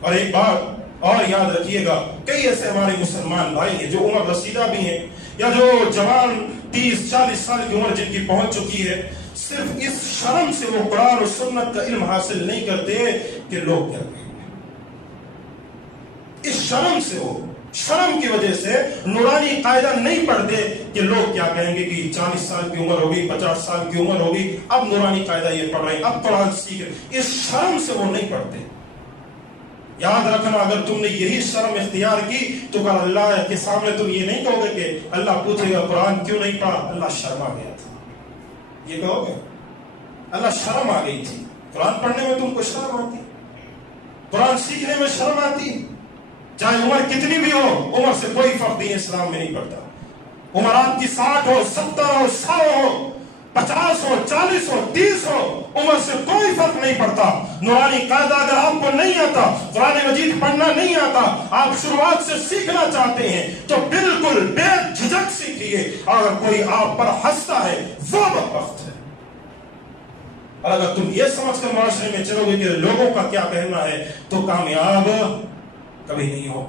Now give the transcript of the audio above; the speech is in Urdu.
اور ایک بات اور یاد رکھیے گا، کئی ایسے ہمارے مسلمان بھائی ہیں جو عمر رسیدہ بھی ہیں یا جو جوان 30-40 سال کی عمر جن کی پہنچ چکی ہے، صرف اس شرم سے وہ قرآن اور سنت کا علم حاصل نہیں کرتے کہ لوگ کیا کہیں گے۔ اس شرم سے، وہ شرم کی وجہ سے نورانی قاعدہ نہیں پڑھتے کہ لوگ کیا کہیں گے کہ 40 سال کی عمر ہوگی، 50 سال کی عمر ہوگی، اب نورانی قاعدہ یہ پڑھ رہے ہیں، اب قرآن سیکھ رہے، اس شرم سے وہ نہیں پڑھتے۔ یاد رکھنا، اگر تم نے یہی شرم اختیار کی تو کل اللہ کے سامنے تم یہ نہیں کہو گے کہ اللہ پوچھے گا قرآن کیوں نہیں پڑھا، اللہ شرم آ گیا تھا، یہ کہو گے؟ اللہ شرم آ گئی تھی۔ قرآن پڑھنے میں تم کو شرم آتی، قرآن سیکھنے میں شرم آتی، چاہے عمر کتنی بھی ہو، عمر سے کوئی فرق نہیں اسلام میں نہیں پڑتا۔ عمر آپ کی 60 ہو، 70 ہو، 100 ہو، 50 ہو، 40 ہو، 30 ہو، عمر سے کوئی فرق نہیں پڑتا۔ نورانی قاعدہ اگر آپ کو نہیں آتا، قرآن مجید پڑھنا نہیں آتا، آپ شروعات سے سیکھنا چاہتے ہیں تو بالکل بے جھجک سیکھیے، اور اگر کوئی آپ پر ہنستا ہے وہ بدبخت ہے۔ اور اگر تم یہ سمجھ کر معاشرے میں چلو گے کہ لوگوں کا کیا کہنا ہے تو کامیاب کبھی نہیں ہو۔